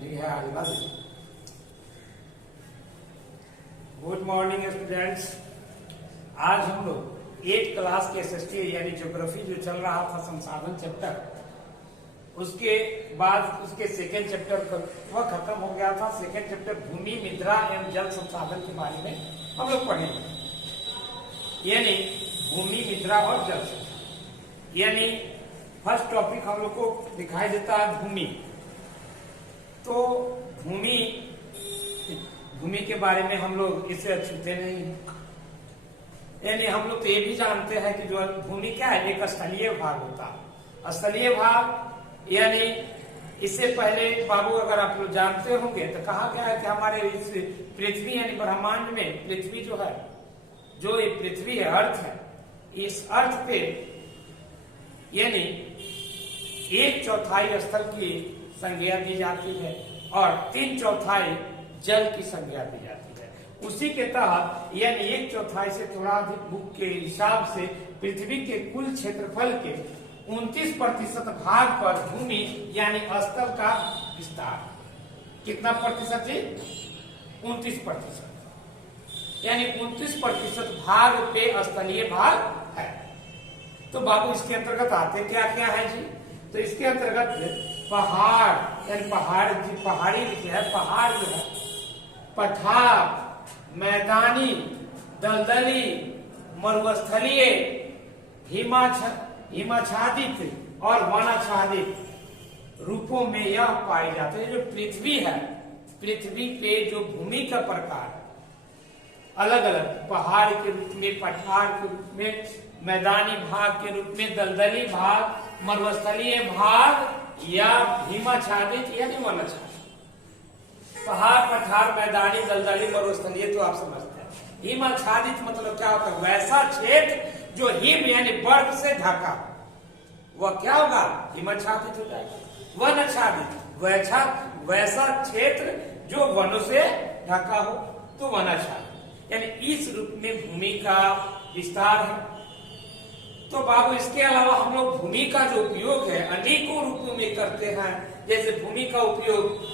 ठंडी है आज। Good morning students. आज हम लोग 8 क्लास के एसएसटी यानी ज्योग्राफी जो चल रहा था संसाधन चैप्टर, उसके बाद उसके सेकेंड चैप्टर वह खत्म हो गया था। सेकेंड चैप्टर भूमि, मृदा एवं जल संसाधन के बारे में हम लोग पढ़ेंगे, यानी भूमि, मृदा और जल संसाधन। यानी फर्स्ट टॉपिक हम लोग को दिखाई देता है भूमि। तो भूमि के बारे में हम लोग इससे अछूते नहीं, यानी हम लोग तो ये भी जानते हैं कि जो भूमि क्या है, एक स्थलीय भाग होता है। स्थलीय भाग यानी इससे पहले बाबू अगर आप लोग जानते होंगे तो कहा गया है कि हमारे इस पृथ्वी यानी ब्रह्मांड में पृथ्वी जो है, जो ये पृथ्वी है, अर्थ है, इस अर्थ पे यानी 1/4 स्थल की संज्ञा दी जाती है और 3/4 जल की संज्ञा दी जाती है। उसी के तहत यानी 1/4 से थोड़ा अधिक बुक के हिसाब से पृथ्वी के कुल क्षेत्रफल के 29% भाग पर भूमि यानी स्थल का विस्तार। कितना प्रतिशत है? 29%, यानी 29% भाग पे स्थलीय भाग है। तो बाबू इसके अंतर्गत आते क्या क्या है जी? तो इसके अंतर्गत पहाड़ यानी पहाड़ी है, पहाड़ जो है, पठार, मैदानी, दलदली, मरुस्थलीय, हिमाच्छादित और वनाच्छादित रूपों में यह पाए जाते हैं। जो पृथ्वी है, पृथ्वी पे जो भूमि का प्रकार अलग अलग, पहाड़ के रूप में, पठार के रूप में, मैदानी भाग के रूप में, दलदली भाग, मरुस्थलीय भाग या हिमाच्छादित यानी वनाच्छादित। पहाड़, पठार, मैदानी, दलदली, मरुस्थलीय तो आप समझते हैं। हिमाच्छादित मतलब क्या होता है? वैसा क्षेत्र जो हिम यानी बर्फ से ढका, वह क्या होगा? हिमाच्छादित हो जाएगा। वनाच्छादित वैसा क्षेत्र जो वनों से ढका हो तो वनाच्छादित, यानी इस रूप में भूमि का विस्तार है। तो बाबू इसके अलावा हम लोग भूमि का जो उपयोग है अनेकों रूपों में करते हैं। जैसे भूमि का उपयोग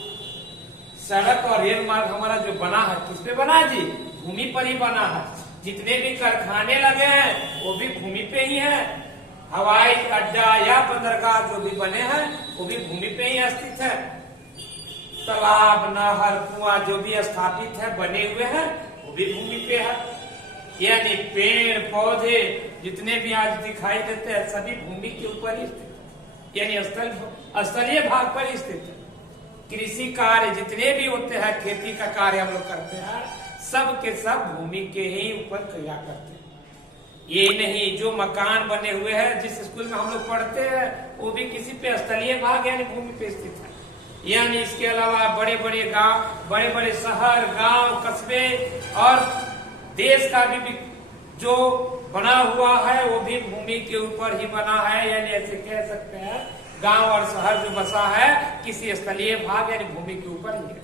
सड़क और रेल मार्ग हमारा जो बना है, किस पे बना है जी? भूमि पर ही बना है। जितने भी कारखाने लगे हैं वो भी भूमि पे ही है। हवाई अड्डा या बंदरगाह जो भी बने हैं वो भी भूमि पे ही स्थित है। तालाब, नहर, कुआं जो भी स्थापित है, बने हुए हैं, वो भी भूमि पे है। यानी पेड़ पौधे जितने भी आज दिखाई देते हैं सभी भूमि के ऊपर ही स्थित, यानी स्थलीय भाग पर ही स्थित है। कृषि कार्य जितने भी होते हैं, खेती का कार्य हम लोग करते हैं, सब के सब भूमि के ही ऊपर क्रिया करते हैं। ये नहीं जो मकान बने हुए हैं, जिस स्कूल में हम लोग पढ़ते हैं, वो भी किसी पे स्थलीय भाग यानी भूमि पे स्थित है। यानी इसके अलावा बड़े बड़े गांव, बड़े बड़े शहर, गांव, कस्बे और देश का भी जो बना हुआ है वो भी भूमि के ऊपर ही बना है। यानी ऐसे कह सकते हैं गांव और शहर जो बसा है किसी स्थलीय भाग यानी भूमि के ऊपर ही है।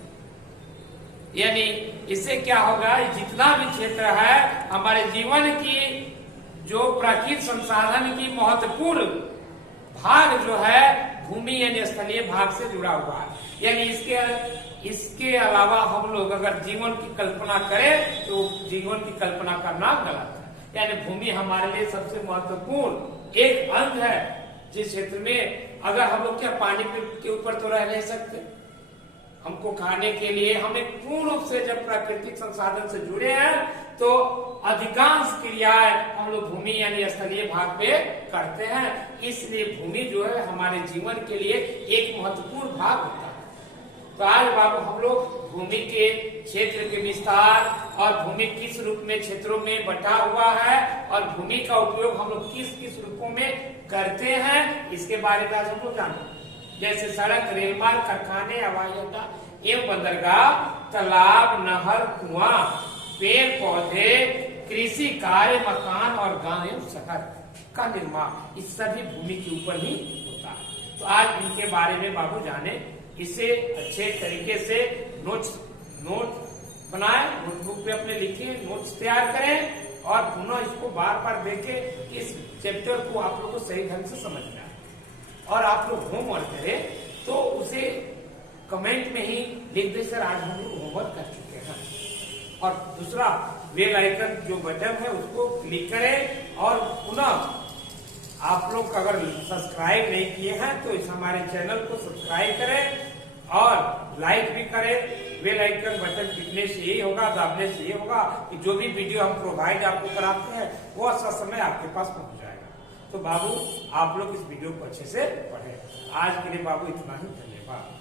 यानी इससे क्या होगा? जितना भी क्षेत्र है हमारे जीवन की जो प्राकृतिक संसाधन की महत्वपूर्ण भाग जो है भूमि यानी स्थलीय भाग से जुड़ा हुआ है। यानी इसके अलावा हम लोग अगर जीवन की कल्पना करें तो जीवन की कल्पना करना गलत है। यानी भूमि हमारे लिए सबसे महत्वपूर्ण एक अंग है, जिस क्षेत्र में अगर हम लोग क्या पानी के ऊपर तो रह नहीं सकते, हमको खाने के लिए हमें पूर्ण रूप से जब प्राकृतिक संसाधन से जुड़े हैं तो अधिकांश क्रियाएं हम लोग भूमि यानी स्थलीय भाग पे करते हैं। इसलिए भूमि जो है हमारे जीवन के लिए एक महत्वपूर्ण भाग होता है। तो आज बाबू हम लोग भूमि के क्षेत्र के विस्तार और भूमि किस रूप में क्षेत्रों में बटा हुआ है और भूमि का उपयोग हम लोग किस किस रूपों में करते हैं, इसके बारे में आज हम लोग जानेंगे। जैसे सड़क, रेल मार्ग, कारखाने, हवाई अड्डा एवं बंदरगाह, तालाब, नहर, कुआं, पेड़ पौधे, कृषि कार्य, मकान और गांव एवं शहर का निर्माण, इस सभी भूमि के ऊपर ही होता है। तो आज इनके बारे में बाबू जाने, इसे अच्छे तरीके से नोट बनाए, नोटबुक पे अपने लिखिए, नोट्स तैयार करें और पुनः इसको बार बार देखें कि इस चैप्टर को आप लोग को सही ढंग से समझना है। और आप लोग होमवर्क करें तो उसे कमेंट में ही लिख दे सर आज हम लोग होमवर्क कर चुके हैं। और दूसरा बेल आइकन जो बटन है उसको क्लिक करें और पुनः आप लोग अगर सब्सक्राइब नहीं किए हैं तो इस हमारे चैनल को सब्सक्राइब करें और लाइक भी करें। बेल आइकन बटन टिपने से यही होगा, दाबने से ये होगा कि जो भी वीडियो हम प्रोवाइड आपको कराते हैं वो समय आपके पास पहुंच जाएगा। तो बाबू आप लोग इस वीडियो को अच्छे से पढ़ें। आज के लिए बाबू इतना ही, धन्यवाद।